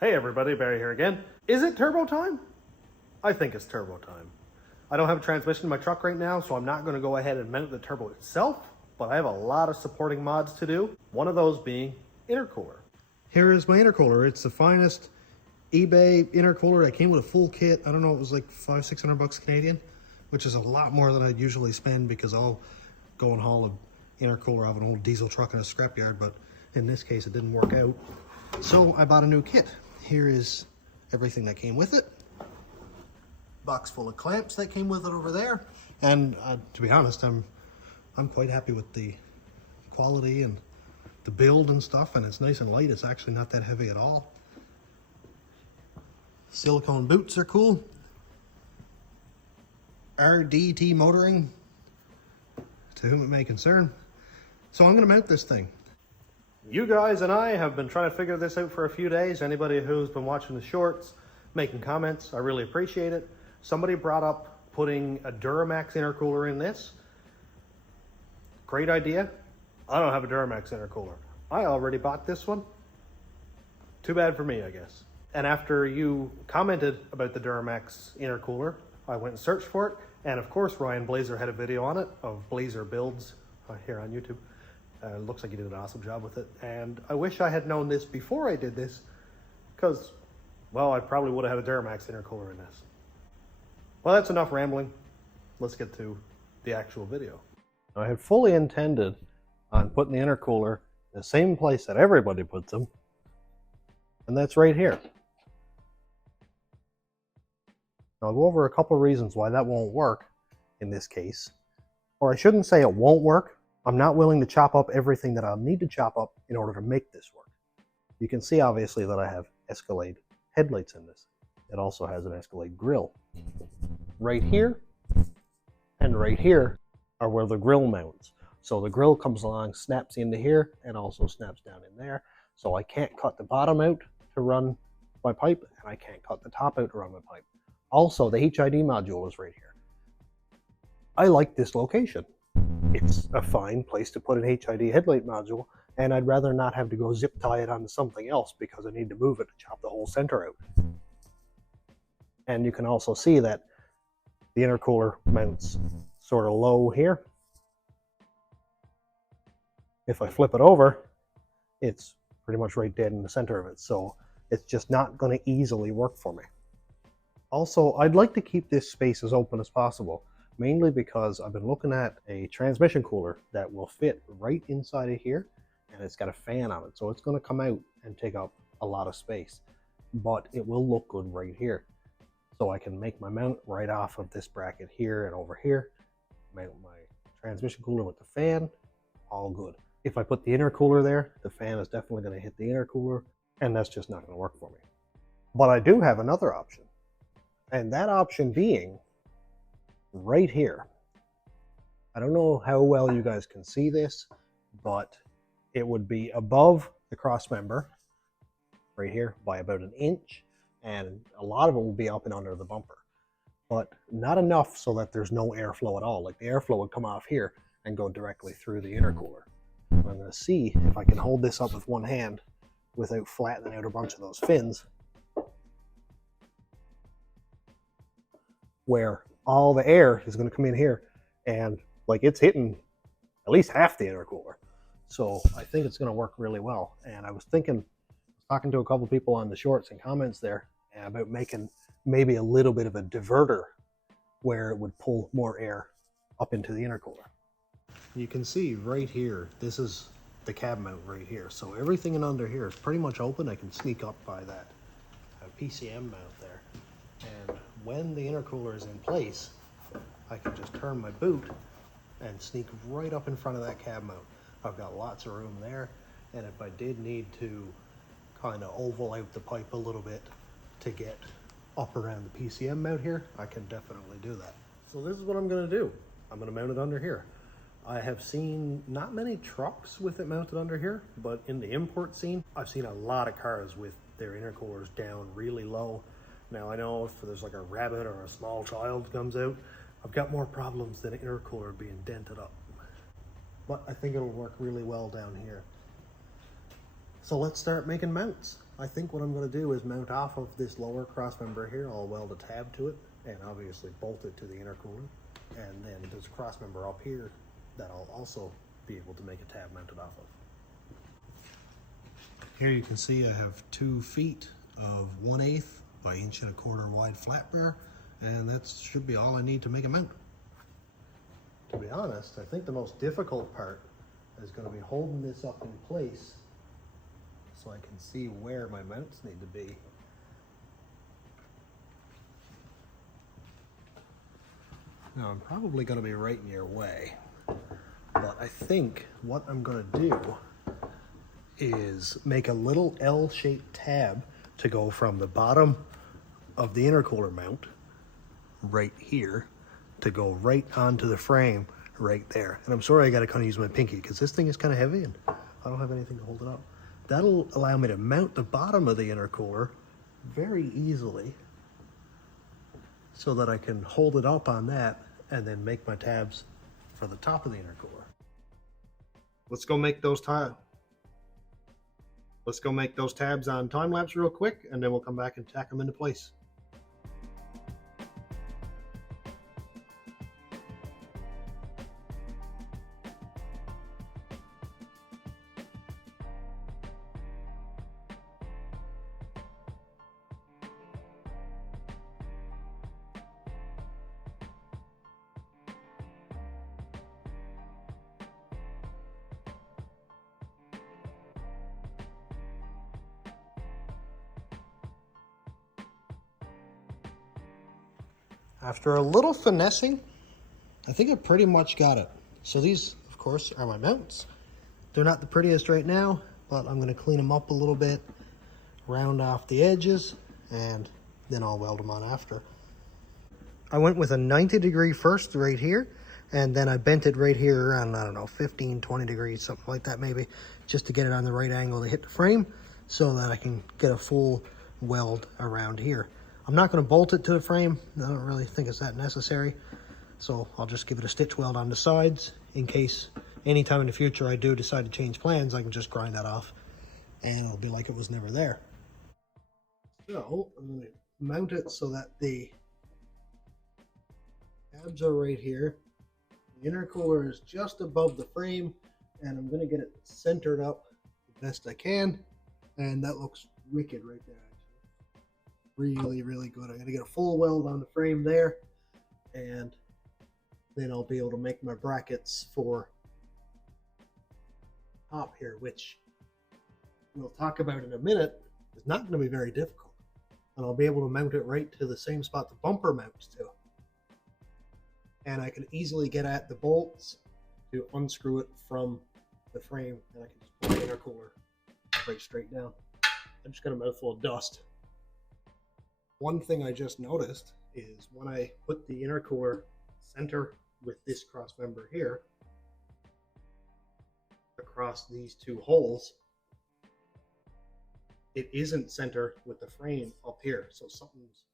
Hey everybody, Barry here again. Is it turbo time? I think it's turbo time. I don't have a transmission in my truck right now, so I'm not going to go ahead and mount the turbo itself, but I have a lot of supporting mods to do, one of those being intercooler. Here is my intercooler. It's the finest eBay intercooler that came with a full kit. I don't know, it was like $500-600 Canadian, which is a lot more than I'd usually spend because I'll go and haul an intercooler out of an old diesel truck in a scrapyard, but in this case it didn't work out. So I bought a new kit. Here is everything that came with it. Box full of clamps that came with it over there. And to be honest, I'm quite happy with the quality and the build and stuff, and it's nice and light. It's actually not that heavy at all. Silicone boots are cool. RDT motoring, to whom it may concern. So I'm gonna mount this thing. You guys and I have been trying to figure this out for a few days. Anybody who's been watching the shorts, making comments, I really appreciate it. Somebody brought up putting a Duramax intercooler in this. Great idea. I don't have a Duramax intercooler. I already bought this one. Too bad for me, I guess. And after you commented about the Duramax intercooler, I went and searched for it. And of course, Ryan Blazer had a video on it of Blazer builds here on YouTube. Looks like he did an awesome job with it. And I wish I had known this before I did this, because, well, I probably would have had a Duramax intercooler in this. Well, that's enough rambling. Let's get to the actual video. I had fully intended on putting the intercooler in the same place that everybody puts them, and that's right here. I'll go over a couple of reasons why that won't work in this case. Or I shouldn't say it won't work. I'm not willing to chop up everything that I'll need to chop up in order to make this work. You can see obviously that I have Escalade headlights in this. It also has an Escalade grille. Right here and right here are where the grille mounts. So the grille comes along, snaps into here, and also snaps down in there. So I can't cut the bottom out to run my pipe, and I can't cut the top out to run my pipe. Also, the HID module is right here. I like this location. It's a fine place to put an HID headlight module, and I'd rather not have to go zip tie it onto something else because I need to move it to chop the whole center out. And you can also see that the intercooler mounts sort of low here. If I flip it over, it's pretty much right dead in the center of it, so it's just not going to easily work for me. Also, I'd like to keep this space as open as possible, mainly because I've been looking at a transmission cooler that will fit right inside of here, and it's got a fan on it, so it's going to come out and take up a lot of space, but it will look good right here. So I can make my mount right off of this bracket here and over here, mount my transmission cooler with the fan, all good. If I put the intercooler there, the fan is definitely going to hit the intercooler, and that's just not going to work for me. But I do have another option, and that option being right here. I don't know how well you guys can see this, but it would be above the cross member right here by about an inch, and a lot of it will be up and under the bumper, but not enough so that there's no airflow at all. Like the airflow would come off here and go directly through the intercooler. I'm going to see if I can hold this up with one hand without flattening out a bunch of those fins, where all the air is going to come in here, and like it's hitting at least half the intercooler. So I think it's going to work really well. And I was talking to a couple people on the shorts and comments there about making maybe a little bit of a diverter where it would pull more air up into the intercooler. You can see right here, this is the cab mount right here. So everything in under here is pretty much open. I can sneak up by that PCM mount there. And when the intercooler is in place, I can just turn my boot and sneak right up in front of that cab mount. I've got lots of room there, and if I did need to kind of oval out the pipe a little bit to get up around the PCM mount here, I can definitely do that. So this is what I'm going to do. I'm going to mount it under here. I have seen not many trucks with it mounted under here, but in the import scene, I've seen a lot of cars with their intercoolers down really low. Now I know if there's like a rabbit or a small child comes out, I've got more problems than an intercooler being dented up. But I think it'll work really well down here. So let's start making mounts. I think what I'm going to do is mount off of this lower cross member here. I'll weld a tab to it and obviously bolt it to the intercooler. And then there's a cross member up here that I'll also be able to make a tab mounted off of. Here you can see I have 2 feet of 1/8 by 1 1/4 wide flat bar, and that should be all I need to make a mount. To be honest, I think the most difficult part is going to be holding this up in place so I can see where my mounts need to be. Now I'm probably going to be right in your way, but I think what I'm going to do is make a little L-shaped tab to go from the bottom of the intercooler mount right here to go right onto the frame right there. And I'm sorry I got to kind of use my pinky because this thing is kind of heavy and I don't have anything to hold it up. That'll allow me to mount the bottom of the intercooler very easily so that I can hold it up on that and then make my tabs for the top of the intercooler. Let's go make those tabs. Let's go make those tabs on time lapse real quick, and then we'll come back and tack them into place. After a little finessing, I think I pretty much got it. So these, of course, are my mounts. They're not the prettiest right now, but I'm going to clean them up a little bit, round off the edges, and then I'll weld them on after. I went with a 90-degree first right here, and then I bent it right here around, I don't know, 15, 20 degrees, something like that maybe, just to get it on the right angle to hit the frame so that I can get a full weld around here. I'm not going to bolt it to the frame. I don't really think it's that necessary. So I'll just give it a stitch weld on the sides in case anytime in the future I do decide to change plans, I can just grind that off and it'll be like it was never there. So I'm going to mount it so that the tabs are right here. The intercooler is just above the frame and I'm going to get it centered up the best I can. And that looks wicked right there. Really, really good. I'm going to get a full weld on the frame there, and then I'll be able to make my brackets for top here, which we'll talk about in a minute. Is not going to be very difficult, and I'll be able to mount it right to the same spot the bumper mounts to. And I can easily get at the bolts to unscrew it from the frame, and I can just pull the intercooler right straight down. I just got a mouthful of dust. One thing I just noticed is when I put the intercooler center with this cross member here across these 2 holes, it isn't center with the frame up here. So something's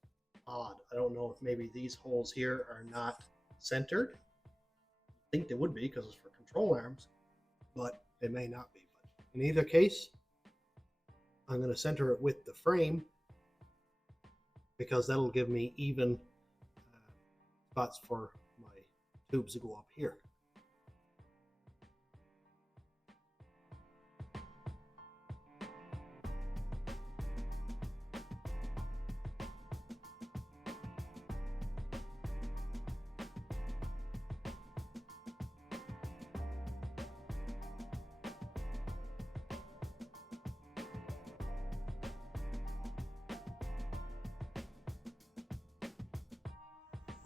odd. I don't know if maybe these holes here are not centered. I think they would be because it's for control arms, but they may not be. But in either case, I'm going to center it with the frame because that'll give me even spots for my tubes to go up here.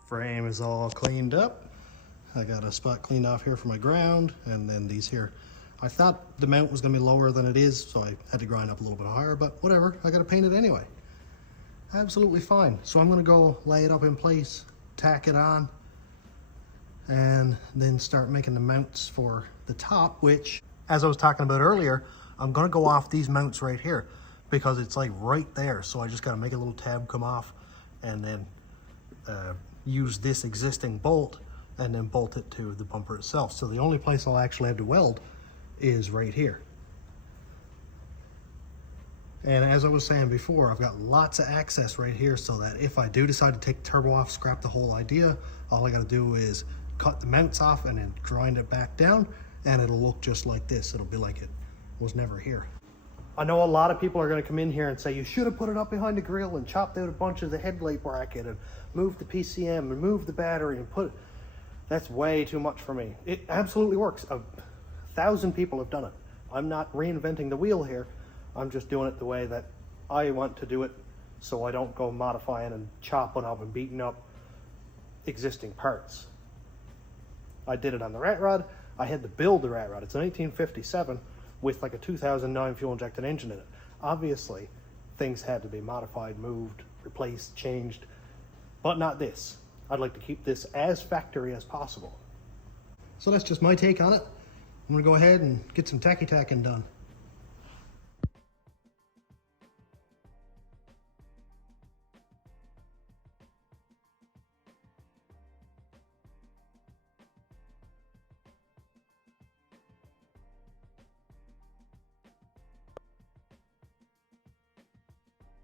Frame is all cleaned up. I got a spot cleaned off here for my ground, and then these here. I thought the mount was going to be lower than it is, so I had to grind up a little bit higher, but whatever, I got to paint it anyway. Absolutely fine. So I'm going to go lay it up in place, tack it on, and then start making the mounts for the top, which, as I was talking about earlier, I'm going to go off these mounts right here because it's like right there. So I just got to make a little tab come off and then use this existing bolt and then bolt it to the bumper itself. So the only place I'll actually have to weld is right here. And as I was saying before, I've got lots of access right here so that if I do decide to take the turbo off, scrap the whole idea, all I got to do is cut the mounts off and then grind it back down, and it'll look just like this. It'll be like it was never here. I know a lot of people are going to come in here and say you should have put it up behind the grill and chopped out a bunch of the headlight bracket and moved the PCM and moved the battery and put. That's way too much for me. It absolutely works. 1,000 people have done it. I'm not reinventing the wheel here. I'm just doing it the way that I want to do it, so I don't go modifying and chopping up and beating up existing parts. I did it on the rat rod. I had to build the rat rod. It's a 1957 with like a 2009 fuel injected engine in it. Obviously, things had to be modified, moved, replaced, changed, but not this. I'd like to keep this as factory as possible. So that's just my take on it. I'm gonna go ahead and get some tacky tacking done.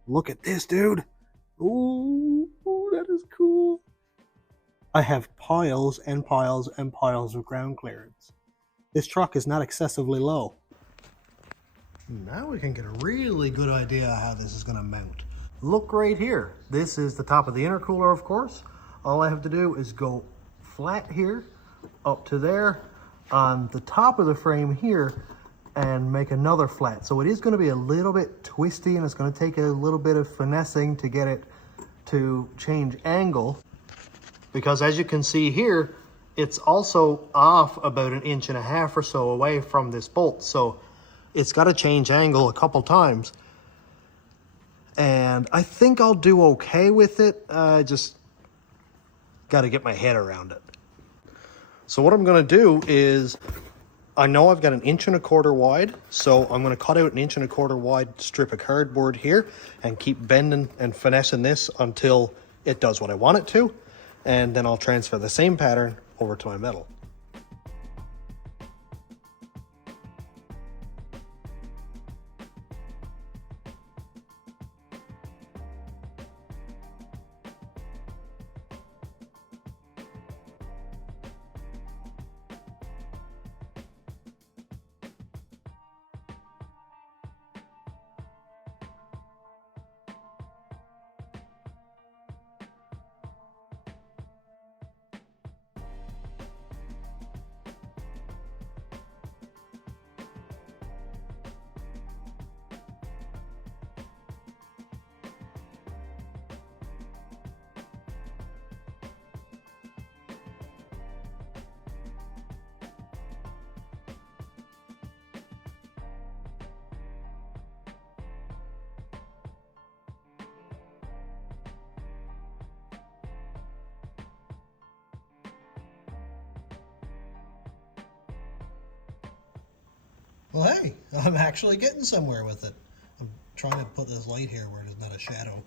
Look at this, dude. Ooh, that is cool. I have piles and piles and piles of ground clearance. This truck is not excessively low. Now we can get a really good idea how this is going to mount. Look right here. This is the top of the intercooler, of course. All I have to do is go flat here, up to there, on the top of the frame here, and make another flat. So it is going to be a little bit twisty, and it's going to take a little bit of finessing to get it to change angle, because as you can see here, it's also off about 1.5 inches or so away from this bolt. So it's got to change angle a couple times, and I think I'll do okay with it. Just got to get my head around it. So what I'm going to do is, I know I've got 1.25 inches wide, so I'm going to cut out 1.25 inches wide strip of cardboard here and keep bending and finessing this until it does what I want it to, and then I'll transfer the same pattern over to my metal. Well, hey, I'm actually getting somewhere with it. I'm trying to put this light here where there's not a shadow,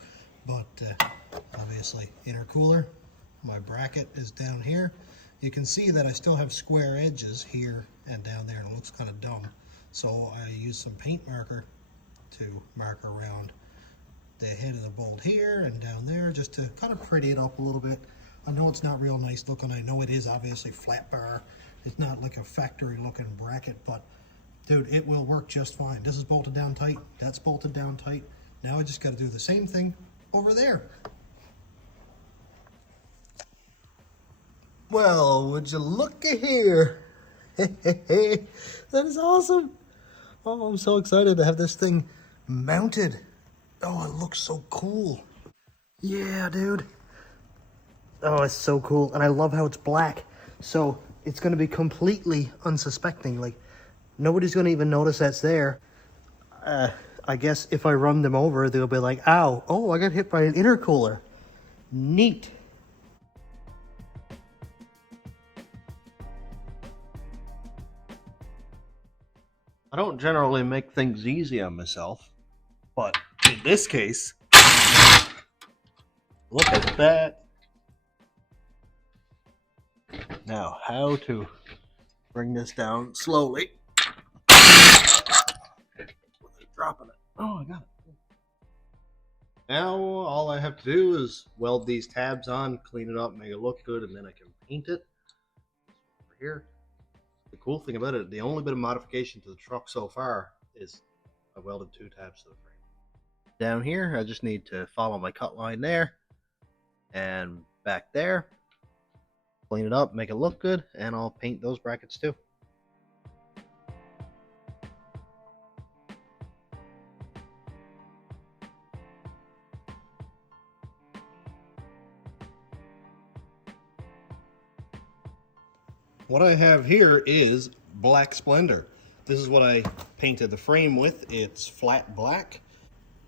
but obviously intercooler. My bracket is down here. You can see that I still have square edges here and down there, and it looks kind of dumb. So I use some paint marker to mark around the head of the bolt here and down there, just to kind of pretty it up a little bit. I know it's not real nice looking. I know it is obviously flat bar. It's not like a factory looking bracket, but dude, it will work just fine. This is bolted down tight. That's bolted down tight. Now I just got to do the same thing over there. Well, would you look at here? That is awesome. Oh, I'm so excited to have this thing mounted. Oh, it looks so cool. Yeah, dude. Oh, it's so cool. And I love how it's black. So it's going to be completely unsuspecting. Like, nobody's going to even notice that's there. I guess if I run them over, they'll be like, ow, oh, I got hit by an intercooler. Neat. I don't generally make things easy on myself, but in this case, look at that. Now, how to bring this down slowly. Dropping it. Oh, I got it. Now all I have to do is weld these tabs on, clean it up, make it look good, and then I can paint it. Over here. The cool thing about it, the only bit of modification to the truck so far is I welded 2 tabs to the frame. Down here, I just need to follow my cut line there and back there. Clean it up, make it look good, and I'll paint those brackets too. What I have here is black splendor. This is what I painted the frame with. It's flat black.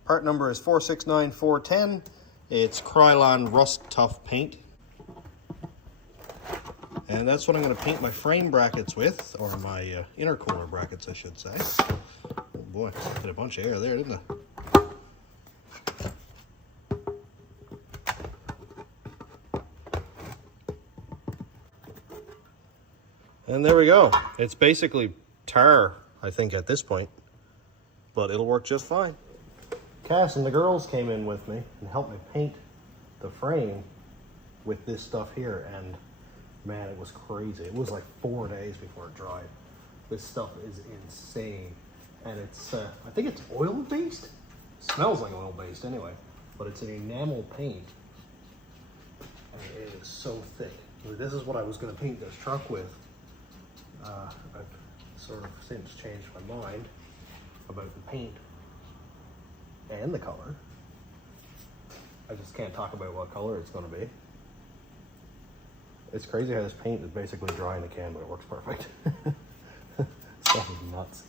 Part number is 469410. It's Krylon Rust Tough paint. And that's what I'm going to paint my frame brackets with, or my intercooler brackets, I should say. Oh boy, hit a bunch of air there, didn't I? And there we go. It's basically tar, I think, at this point, but it'll work just fine. Cass and the girls came in with me and helped me paint the frame with this stuff here, and man, it was crazy. It was like 4 days before it dried. This stuff is insane, and it's I think it's oil-based. Smells like oil-based anyway, but it's an enamel paint, and it is so thick. This is what I was going to paint this truck with. I've sort of since changed my mind about the paint and the color. I just can't talk about what color it's going to be. It's crazy how this paint is basically dry in the can, but it works perfect. Stuff is nuts.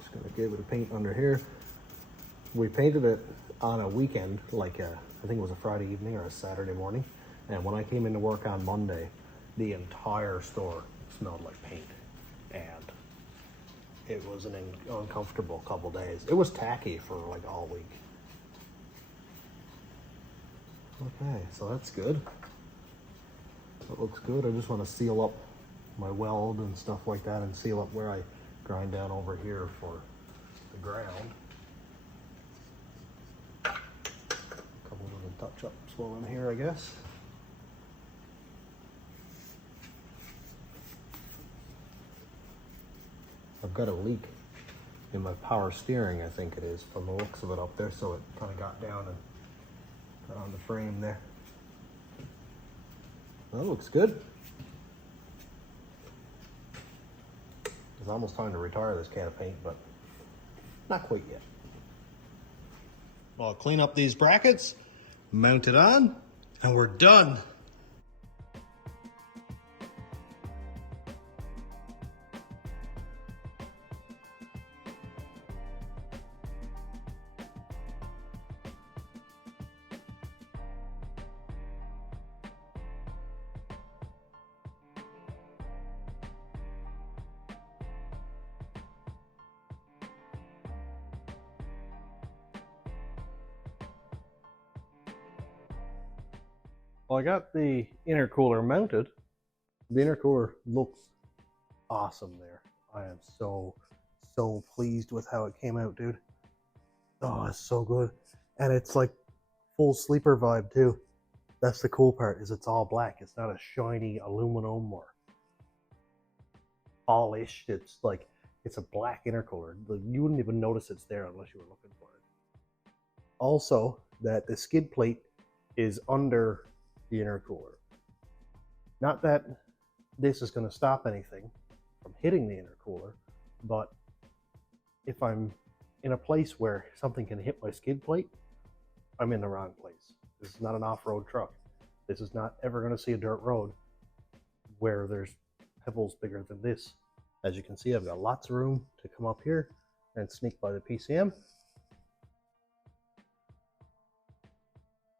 Just going to give it a paint under here. We painted it on a weekend, like I think it was a Friday evening or a Saturday morning. And when I came into work on Monday, the entire store smelled like paint, and it was an uncomfortable couple days. It was tacky for like all week. Okay, so that's good. That looks good. I just want to seal up my weld and stuff like that, and seal up where I grind down over here for the ground. A couple of little touch-ups while I'm here, I guess. I've got a leak in my power steering, I think it is, from the looks of it up there, so it kind of got down and got on the frame there. That looks good. It's almost time to retire this can of paint, but not quite yet. Well, I'll clean up these brackets, mount it on, and we're done. Well, I got the intercooler mounted. The intercooler looks awesome there. I am so pleased with how it came out, dude. Oh, it's so good. And it's like full sleeper vibe too. That's the cool part, is it's all black. It's not a shiny aluminum or polished. It's like, it's a black intercooler. You wouldn't even notice it's there unless you were looking for it. Also, that the skid plate is under the intercooler. Not that this is going to stop anything from hitting the intercooler, but if I'm in a place where something can hit my skid plate, I'm in the wrong place. This is not an off-road truck. This is not ever going to see a dirt road where there's pebbles bigger than this. As you can see, I've got lots of room to come up here and sneak by the PCM.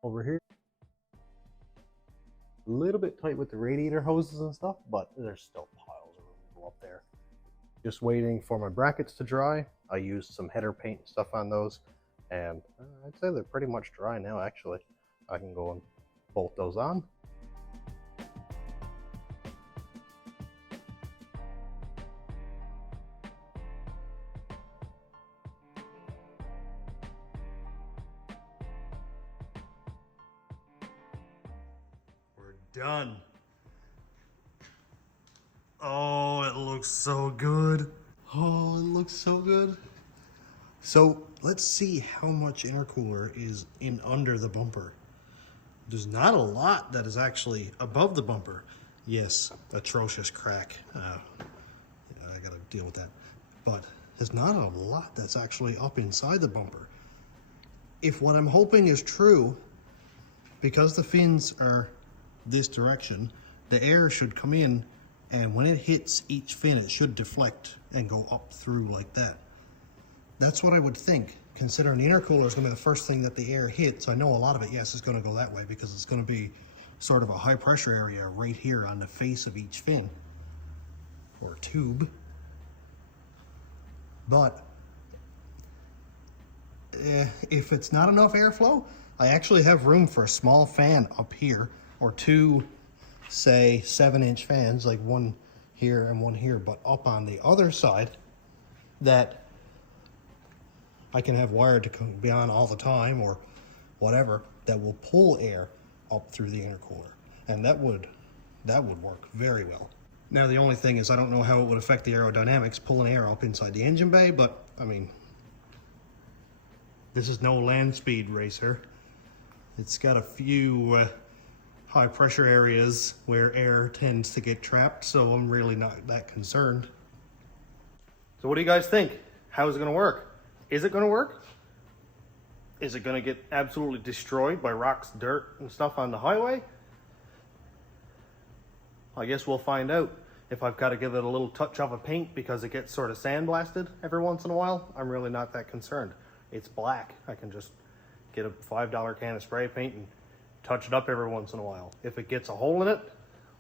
Over here. A little bit tight with the radiator hoses and stuff, but there's still piles of room to go up there. Just waiting for my brackets to dry. I used some header paint and stuff on those, and I'd say they're pretty much dry now, actually. I can go and bolt those on. Done. Oh, it looks so good. Oh, it looks so good. So let's see how much intercooler is in under the bumper. There's not a lot that is actually above the bumper. Yes, atrocious crack. I gotta deal with that. But there's not a lot that's actually up inside the bumper. If what I'm hoping is true, because the fins are this direction, the air should come in, and when it hits each fin, it should deflect and go up through like that. That's what I would think, considering the intercooler is going to be the first thing that the air hits. I know a lot of it, yes, is going to go that way because it's going to be sort of a high pressure area right here on the face of each fin or tube. But if it's not enough airflow, I actually have room for a small fan up here, or two, say 7-inch fans, like one here and one here, but up on the other side that I can have wired to be on all the time or whatever, that will pull air up through the intercooler. And that would work very well. Now the only thing is I don't know how it would affect the aerodynamics pulling air up inside the engine bay, but I mean, this is no land speed racer. It's got a few high pressure areas where air tends to get trapped, so I'm really not that concerned. So what do you guys think? How is it gonna work? Is it gonna work? Is it gonna get absolutely destroyed by rocks, dirt, and stuff on the highway? I guess we'll find out. If I've got to give it a little touch of a paint because it gets sort of sandblasted every once in a while, I'm really not that concerned. It's black. I can just get a $5 can of spray paint and touch it up every once in a while. If it gets a hole in it,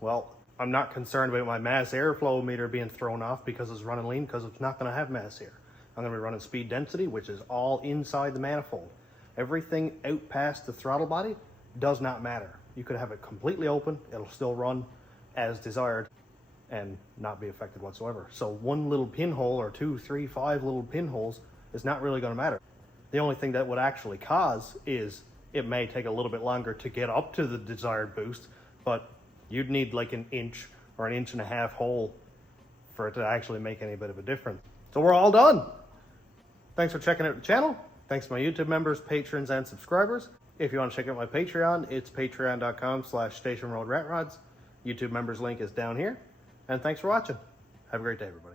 well, I'm not concerned about my mass airflow meter being thrown off because it's running lean, because it's not going to have mass air. I'm going to be running speed density, which is all inside the manifold. Everything out past the throttle body does not matter. You could have it completely open, it'll still run as desired and not be affected whatsoever. So one little pinhole or 2, 3, 5 little pinholes is not really going to matter. The only thing that would actually cause is it may take a little bit longer to get up to the desired boost, but you'd need like an inch or an inch and a half hole for it to actually make any bit of a difference. So we're all done. Thanks for checking out the channel. Thanks to my YouTube members, patrons, and subscribers. If you want to check out my Patreon, it's patreon.com/stationroadratrods. YouTube members link is down here. And thanks for watching. Have a great day, everybody.